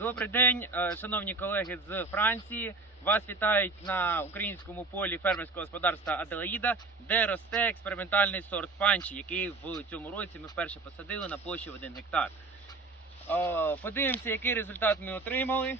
Добрий день, е, шановні колеги з Франції. Вас вітають на українському полі фермерського господарства Аделаїда, де росте експериментальний сорт панчі, який в цьому році ми вперше посадили на площі в 1 гектар. Е, Подивимося, який результат ми отримали.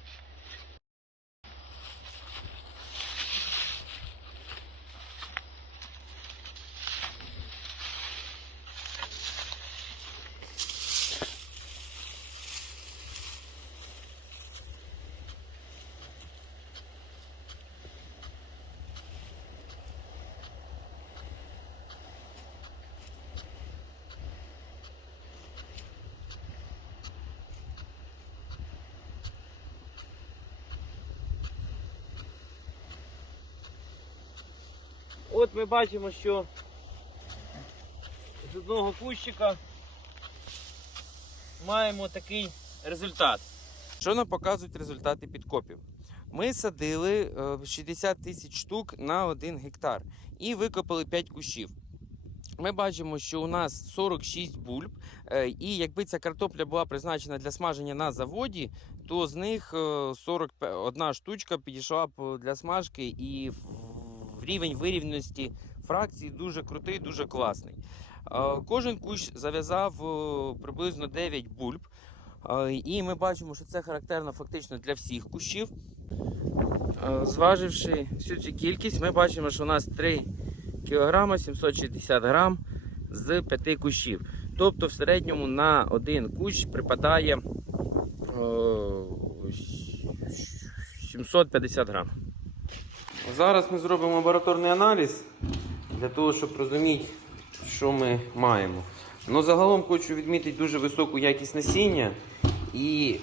От ми бачимо, що з одного кущика маємо такий результат. Що нам показують результати підкопів? Ми садили е, 60 тисяч штук на 1 гектар і викопали 5 кущів. Ми бачимо, що у нас 46 бульб, е, і якби ця картопля була призначена для смаження на заводі, то з них е, 41 штучка підійшла б для смажки, і в рівень вирівності фракції дуже крутий, дуже класний. Е, Кожен кущ зав'язав е, приблизно 9 бульб. Е, І ми бачимо, що це характерно фактично для всіх кущів. Зваживши всю цю кількість, ми бачимо, що у нас 3 кг 760 грам з 5 кущів. Тобто в середньому на один кущ припадає е, 750 грам. Зараз ми зробимо лабораторний аналіз для того, щоб розуміти, що ми маємо. Ну, загалом хочу відмітити дуже високу якість насіння, і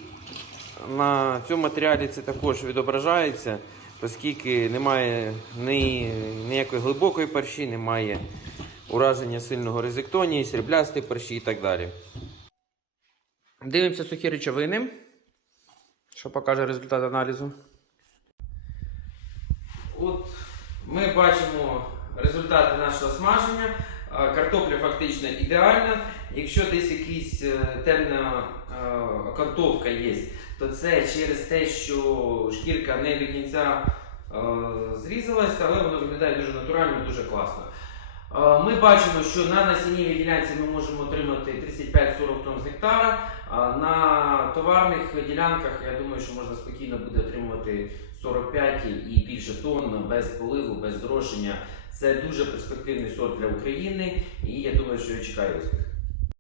на цьому матеріалі це також відображається, оскільки немає ні, ніякої глибокої парші, немає ураження сильного резектонії, сріблястої парші і так далі. Дивимося сухі речовини. Що покаже результат аналізу? От ми бачимо результати нашого смаження. Картопля фактично ідеальна. Якщо десь якась е, темна е, окантовка є, то це через те, що шкірка не до кінця е, зрізалась, але воно виглядає дуже натурально, дуже класно. Е, Ми бачимо, що на насінній ділянці ми можемо отримати 35-40 тонн з гектара. На товарних ділянках я думаю, що можна спокійно буде отримувати 45 і більше тонн без поливу, без зрошення. Це дуже перспективний сорт для України, і я думаю, що я чекаю успіх.